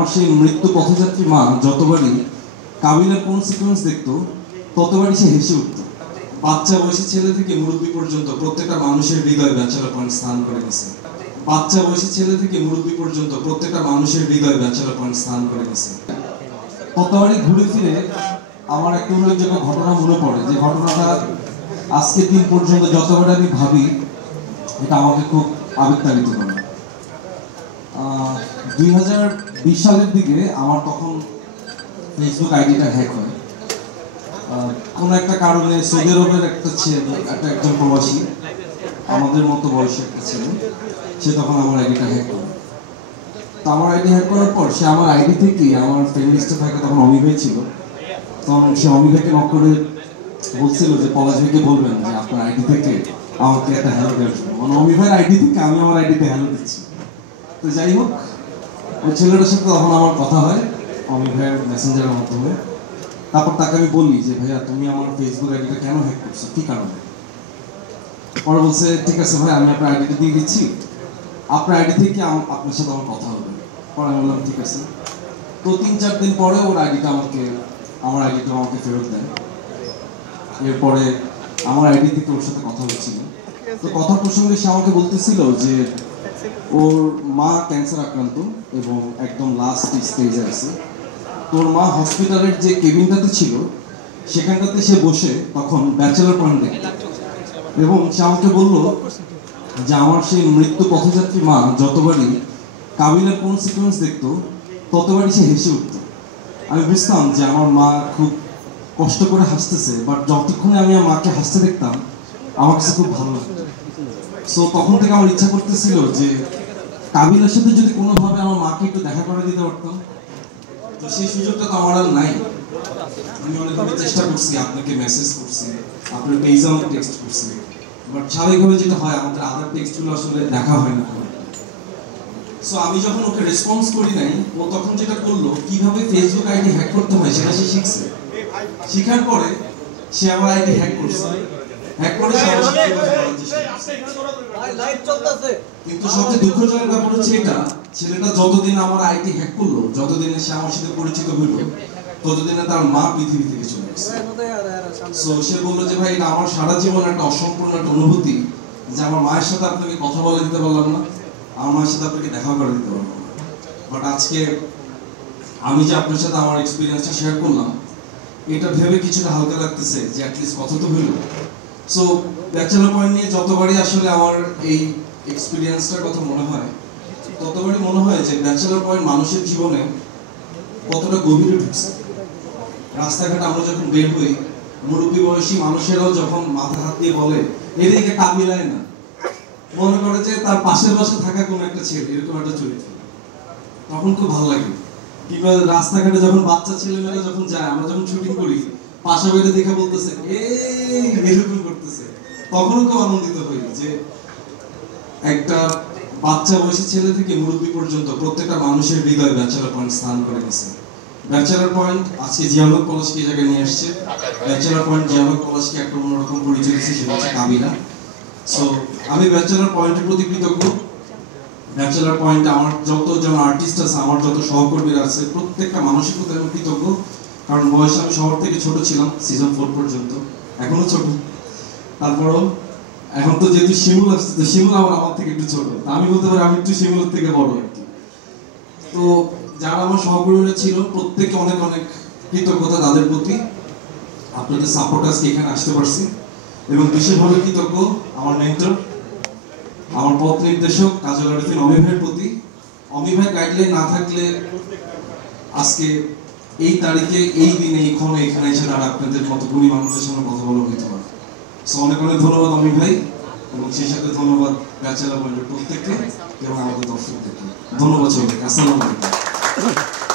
আমার সেই মৃত্যু পথযাত্রী মা যতবারই কাবিলার কোন সিকোয়েন্স দেখতো ততবারই সে হেসে উঠত। বাচ্চা বয়সী ছেলে থেকে মুরব্বী পর্যন্ত প্রত্যেকটা মানুষের হৃদয়ে ব্যাচেলর পয়েন্ট স্থান করে গেছে। বাচ্চা বয়সী ছেলে থেকে মুরব্বী পর্যন্ত প্রত্যেকটা মানুষের হৃদয়ে ব্যাচেলর পয়েন্ট স্থান করে গেছে। ততবারই ঘুরে ফিরে আমার একটা উল্লেখযোগ্য ঘটনা মনে পড়ে, যে ঘটনাটা আজকের দিন পর্যন্ত যতবার আমি ভাবি এটা আমাকে খুব আবেগতাড়িত করে। 2020 সালের দিকে আমার তখন ফেসবুক আইডিটা হ্যাক হয়। কোনো একটা কারণে সৌদি আরবের একজন প্রবাসী, আমাদের মতো বয়সী একটা ছেলে, সে তখন আমার আইডিটা হ্যাক করে। তো আমার আইডি হ্যাক করার পর সে আমার আইডি থেকে আমার ফ্রেন্ড লিস্টে থাকে তখন অমিভাই ছিল, তখন সে অমিভাইকে নক করে বলছিল যে পলাশ ভাইকে বলবেন যে আপনার আইডি থেকে আমাকে একটা হ্যালো দেওয়ার জন্য। মানে অমিভাইয়ের আইডি থেকে আমি আমার আইডিতে হ্যালো দিচ্ছি। তো যাই হোক, ওই ছেলেটার সাথে তখন আমার কথা হয় অমিভাইয়ের মেসেঞ্জারের মাধ্যমে। তারপর তাকে আমি বলি যে ভাইয়া তুমি আমার ফেসবুক আইডিটা কেন হ্যাক করছো, কি কারণে? পরে বলছে ঠিক আছে ভাই, আমি আপনার আইডিটা দিয়ে দিচ্ছি, আপনার আইডি থেকে আপনার সাথে আমার কথা হবে। পরে আমি বললাম ঠিক আছে। তো 3-4 দিন পরে ওর আইডিটা আমার আইডিটা আমাকে ফেরত দেয়। এরপরে আমার আইডি থেকে ওর সাথে কথা হচ্ছিল। তো কথা প্রসঙ্গে সে আমাকে বলতেছিল যে ওর মা ক্যান্সার আক্রান্ত এবং একদম লাস্ট স্টেজে আছে। তোর মা হসপিটালের যে কেবিনটাতে ছিল সেখানটাতে সে বসে তখন ব্যাচেলর পয়েন্ট দেখত, এবং সে আমাকে বলল যে আমার সেই মৃত্যু পথযাত্রী মা যতবারই কাবিলার কোন সিকোয়েন্স দেখতো ততবারই সে হেসে উঠত। আমি বুঝতাম যে আমার মা খুব কষ্ট করে হাসতেছে, বাট যতক্ষণে আমি আমার মাকে হাসতে দেখতাম আমার কাছে খুব ভালো লাগতো। সো তখন থেকে আমার ইচ্ছা করতেছিল যে কাবিলার সাথে যদি কোনোভাবে আমার মাকে একটু দেখা করে দিতে পারতাম। তো সেই সুযোগটা তো আমার আর নাই। আমি অনেকভাবে চেষ্টা করছি, আপনাকে মেসেজ করছি, আপনার পেজে আমাকে টেক্সট করছি, বাট স্বাভাবিকভাবে যেটা হয় আমাদের আদার টেক্সটগুলো আসলে দেখা হয় না। সো আমি যখন ওকে রেসপন্স করি নাই, ও তখন যেটা করলো কিভাবে ফেসবুক আইডি হ্যাক করতে হয় সেটা সে শিখছে। শিখার পরে সে আমার আইডি হ্যাক করছে, হ্যাক করে সে আমার সাথে যোগাযোগ করার চেষ্টা করছে। কিন্তু সবচেয়ে দুঃখজনক ব্যাপার হচ্ছে এটা, ছেলেটা যতদিন আমার আইডি হ্যাক করলো, যতদিনে সে আমার সাথে পরিচিত হইল, ততদিনে তার মা পৃথিবী থেকে চলে গেছে। সো সে বললো যে ভাই এটা আমার সারা জীবন একটা অসম্পূর্ণ একটা অনুভূতি, যে আমার মায়ের সাথে আপনাকে কথা বলে দিতে পারলাম না, আমার মায়ের সাথে আপনাকে দেখা করে দিতে পারলাম না। বাট আজকে আমি যে আপনার সাথে আমার এক্সপিরিয়েন্সটা শেয়ার করলাম, এটা ভেবে কিছুটা হালকা লাগতেছে যে অ্যাটলিস্ট কথা তো হইল। সো ব্যাচেলর পয়েন্ট নিয়ে যতবারই আসলে আমার এই এক্সপিরিয়েন্সটার কথা মনে হয়, ততবারই মনে হয় যে ব্যাচেলর পয়েন্ট মানুষের জীবনে কতটা গভীরে ঢুকছে। রাস্তাঘাট আমরা যখন বের হই, মুরব্বী বয়সী মানুষেরাও যখন মাথা হাত দিয়ে বলে এদিকে কাবিলায় না, মনে করে যে তার পাশে থাকা কোনো একটা ছেলে, এরকম একটা চরিত্র, তখন খুব ভালো লাগে। কিংবা রাস্তাঘাটে যখন বাচ্চা ছেলেমেয়েরা যখন যায়, আমরা যখন শুটিং করি, পাশা বেড়ে দেখে বলতেছে এরকম করতেছে, তখনও খুব আনন্দিত হই যে একটা বাচ্চা বয়সী ছেলে থেকে মুরব্বী পর্যন্ত প্রত্যেকটা মানুষের হৃদয়ে ব্যাচেলর পয়েন্ট স্থান করে গেছে। ব্যাচেলর পয়েন্ট আজকে জিয়াউল পলাশকে এই জায়গায় নিয়ে আসছে। ব্যাচেলর পয়েন্ট জিয়াউল পলাশকে একটা অন্যরকম পরিচয় দিচ্ছে, সেটা হচ্ছে কাবিলা। সো আমি ব্যাচেলর পয়েন্টের প্রতি কৃতজ্ঞ। ব্যাচেলর পয়েন্টে আমার যতজন আর্টিস্ট আছে, আমার যত সহকর্মীরা আছে, প্রত্যেকটা মানুষের প্রতি আমি কৃতজ্ঞ। কারণ বয়সে আমি সবার থেকে ছোট ছিলাম, সিজন 4 পর্যন্ত, এখনো ছোট। তারপরও এখন তো যেহেতু শিমুল আসছে, তো শিমুল আমার থেকে একটু ছোট, আমি বলতে পারি আমি একটু শিমুলের থেকে বড় আর কি। তো যারা আমার সহকর্মীরা ছিল প্রত্যেকে অনেক অনেক কৃতজ্ঞতা তাদের প্রতি। আপনাদের সাপোর্ট আজকে এখানে আসতে পারছি, এবং বিশেষভাবে কৃতজ্ঞ আমার মেন্টর, আমার পথ নির্দেশক কাজল আরিফিন অমি ভাইয়ের প্রতি। অমি ভাই গাইডলাইন না থাকলে আজকে এই তারিখে, এই দিনে, এই ক্ষণে এখানে এসে আর আপনাদের মতো গুণী মানুষের সঙ্গে কথা বলা হইতে পারে। সো অনেক অনেক ধন্যবাদ অমি ভাই, এবং সেই সাথে ধন্যবাদ ব্যাচেলর পয়েন্টের প্রত্যেককে এবং আমাদের দর্শকদেরকে। ধন্যবাদ সবাইকে। আসসালামু আলাইকুম।